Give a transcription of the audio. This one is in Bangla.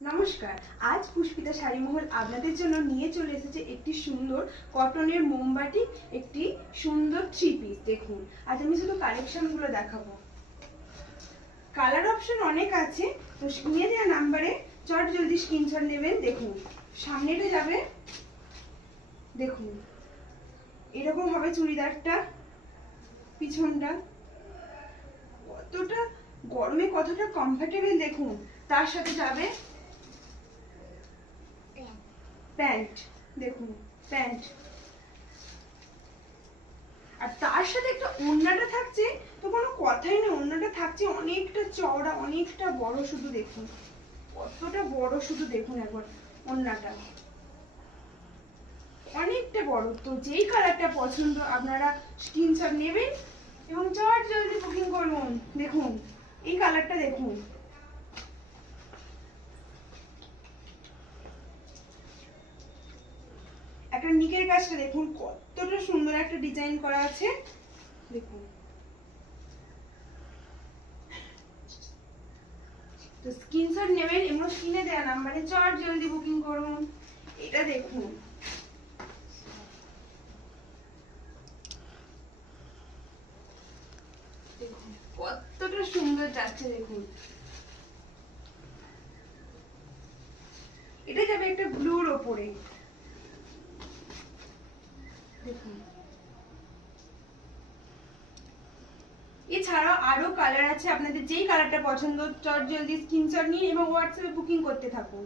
नमस्कार। आज पुष्पिता शाड़ी महल आपनादेर जन्य निये चले एसेছে একটি সুন্দর কটনের মোমবাটি একটি সুন্দর থ্রি পিস। দেখুন আজ আমি শুধু কালেকশনগুলো দেখাবো। কালার অপশন অনেক আছে, তো নিয়ে দেওয়া নম্বরে চট জলদি স্ক্রিনশট নেবেন। দেখুন সামনেটা যাবে, দেখুন এরকম হবে চুড়িদারটা, পিছনটা কতটা গরমে কতটা কমফোর্টেবল দেখুন। তার সাথে যাবে প্যান্ট, দেখুন প্যান্ট, আর তার সাথে একটা ওড়নাটা থাকছে, তো কোনো কথাই নেই, ওড়নাটা থাকছে অনেকটা চওড়া অনেকটা বড়। শুধু দেখুন কতটা বড়, শুধু দেখুন একবার ওড়নাটা অনেকটা বড়। তো যেই কালারটা পছন্দ আপনারা স্ক্রিনশট নেবেন এবং চট জলদি বুকিং করুন। দেখুন এই কালারটা দেখুন, একটা নিকের কাজটা দেখুন কতটা সুন্দর একটা ডিজাইন করা আছে। দেখুন তো স্ক্রিনশট নেবেন এবং স্ক্রিনে দেওয়া নম্বরে চট জলদি বুকিং করুন। এটা দেখুন দেখুন কতটা সুন্দর যাচ্ছে। দেখুন এটা যাবে একটা ব্লুর ওপরে। দেখুন এছাড়াও আরো কালার আছে, আপনাদের যেই কালারটা পছন্দ চট জলদি স্ক্রিনশট নিন এবং হোয়াটসঅ্যাপে বুকিং করতে থাকুন।